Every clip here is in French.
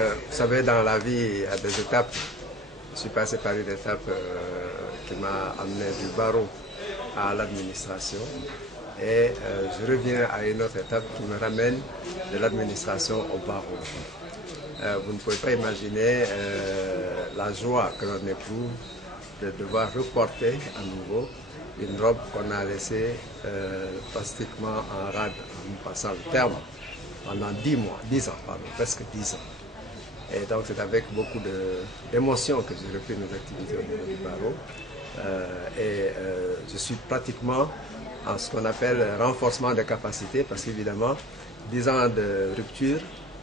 Vous savez, dans la vie, il y a des étapes. Je suis passé par une étape qui m'a amené du barreau à l'administration. Et je reviens à une autre étape qui me ramène de l'administration au barreau. Vous ne pouvez pas imaginer la joie que l'on éprouve de devoir reporter à nouveau une robe qu'on a laissée pratiquement en rade, en passant le terme, pendant 10 ans, pardon, presque 10 ans. Et donc c'est avec beaucoup d'émotion que j'ai repris mes activités au niveau du barreau. Je suis pratiquement en ce qu'on appelle renforcement de capacité, parce qu'évidemment, 10 ans de rupture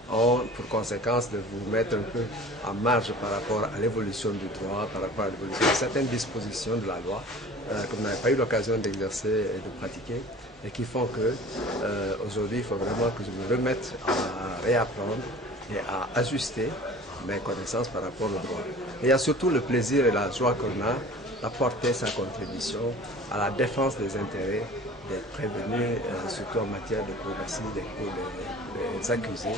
ont pour conséquence de vous mettre un peu en marge par rapport à l'évolution du droit, par rapport à l'évolution de certaines dispositions de la loi que vous n'avez pas eu l'occasion d'exercer et de pratiquer, et qui font que aujourd'hui, il faut vraiment que je me remette à réapprendre et à ajuster mes connaissances par rapport au droit. Et il y a surtout le plaisir et la joie qu'on a d'apporter sa contribution à la défense des intérêts des prévenus, surtout en matière de progression des accusés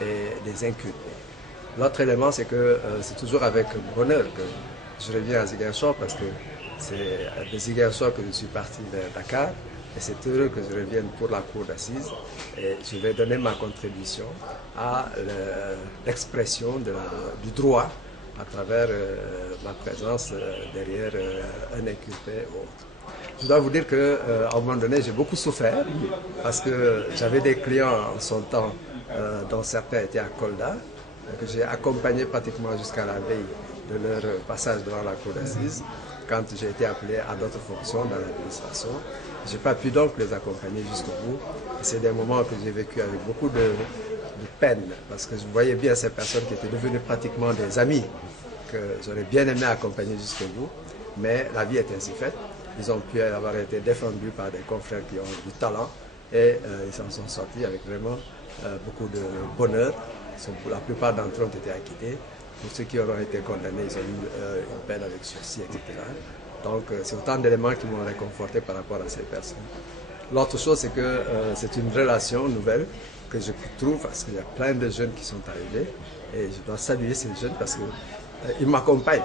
et des inculpés. L'autre élément, c'est que c'est toujours avec bonheur que je reviens à Ziguinchor, parce que c'est de Ziguinchor que je suis parti vers Dakar. Et c'est heureux que je revienne pour la cour d'assises et je vais donner ma contribution à l'expression du droit à travers ma présence derrière un inculpé ou autre. Je dois vous dire qu'à un moment donné, j'ai beaucoup souffert parce que j'avais des clients en son temps, dont certains étaient à Kolda, que j'ai accompagné pratiquement jusqu'à la veille de leur passage devant la cour d'assises, quand j'ai été appelé à d'autres fonctions dans l'administration. Je n'ai pas pu donc les accompagner jusqu'au bout. C'est des moments que j'ai vécu avec beaucoup de peine, parce que je voyais bien ces personnes qui étaient devenues pratiquement des amis, que j'aurais bien aimé accompagner jusqu'au bout, mais la vie est ainsi faite. Ils ont pu avoir été défendus par des confrères qui ont du talent, et ils s'en sont sortis avec vraiment beaucoup de bonheur. La plupart d'entre eux ont été acquittés. Pour ceux qui auront été condamnés, ils ont eu une peine avec sursis, etc. Donc c'est autant d'éléments qui m'ont réconforté par rapport à ces personnes. L'autre chose, c'est que c'est une relation nouvelle que je trouve, parce qu'il y a plein de jeunes qui sont arrivés, et je dois saluer ces jeunes parce qu'ils m'accompagnent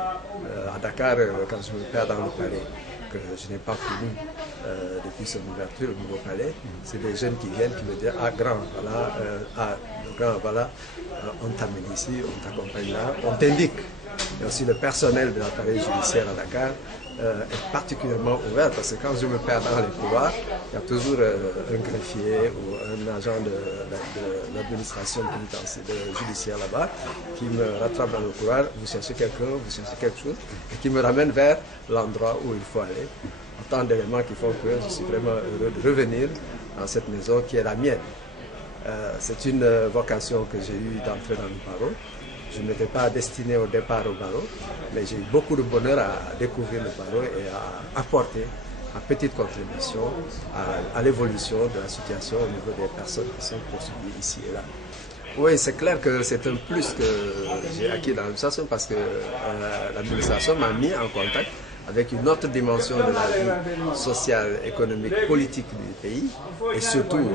à Dakar quand je me perds dans le palais, que je n'ai pas connu depuis son ouverture au nouveau palais. C'est des jeunes qui viennent, qui me disent « Ah grand, voilà, on t'amène ici, on t'accompagne là, on t'indique ». Et aussi le personnel de l'appareil judiciaire à Dakar est particulièrement ouvert, parce que quand je me perds dans les couloirs, il y a toujours un greffier ou un agent de l'administration judiciaire là-bas qui me rattrape dans le couloir, vous cherchez quelqu'un, vous cherchez quelque chose, et qui me ramène vers l'endroit où il faut aller. Autant d'éléments qui font que je suis vraiment heureux de revenir dans cette maison qui est la mienne. C'est une vocation que j'ai eue d'entrer dans le barreau. Je n'étais pas destiné au départ au barreau, mais j'ai eu beaucoup de bonheur à découvrir le barreau et à apporter ma petite contribution à l'évolution de la situation au niveau des personnes qui sont poursuivies ici et là. Oui, c'est clair que c'est un plus que j'ai acquis dans l'administration, parce que l'administration m'a mis en contact avec une autre dimension de la vie sociale, économique, politique du pays, et surtout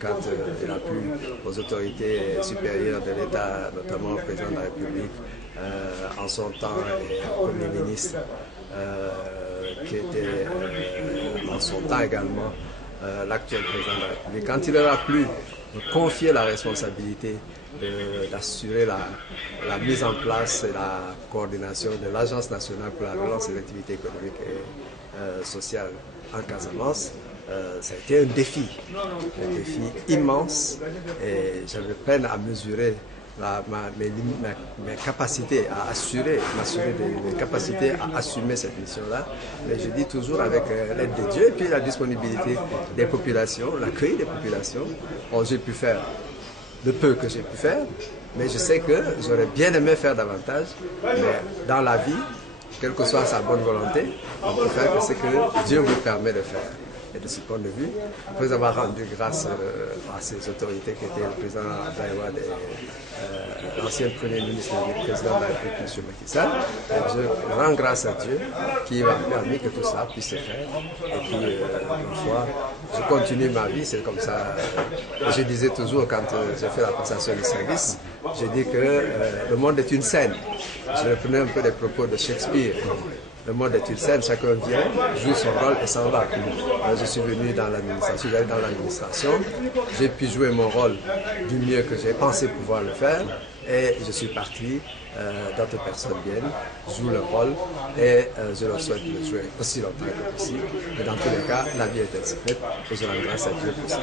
quand il a plu aux autorités supérieures de l'État, notamment au président de la République, en son temps, et au Premier ministre, qui était en son temps également l'actuel président de la République. Quand il leur a plu de confier la responsabilité d'assurer la mise en place et la coordination de l'Agence nationale pour la relance des activités économiques et sociales en Casamance, ça a été un défi immense, et j'avais peine à mesurer mes capacités à m'assurer des capacités à assumer cette mission-là. Mais je dis toujours avec l'aide de Dieu et puis la disponibilité des populations, l'accueil des populations. Bon, j'ai pu faire le peu que j'ai pu faire, mais je sais que j'aurais bien aimé faire davantage. Mais dans la vie, quelle que soit sa bonne volonté, on peut faire que ce que Dieu vous permet de faire. Et de ce point de vue, après avoir rendu grâce à ces autorités qui étaient le président Abdoulaye Wade et l'ancien Premier ministre et le président de la République, M. Macky Sall, je rends grâce à Dieu qui m'a permis que tout ça puisse se faire. Et puis, une fois, je continue ma vie, c'est comme ça. Je disais toujours quand j'ai fait la passation de service, j'ai dit que le monde est une scène. Je reprenais un peu les propos de Shakespeare. Le monde est une scène, chacun vient, joue son rôle et s'en va. Je suis venu dans l'administration, j'allais dans l'administration, j'ai pu jouer mon rôle du mieux que j'ai pensé pouvoir le faire et je suis parti, d'autres personnes viennent, jouent le rôle et je leur souhaite de le jouer aussi longtemps que possible. Mais dans tous les cas, la vie est ainsi faite et je rends grâce à Dieu pour ça.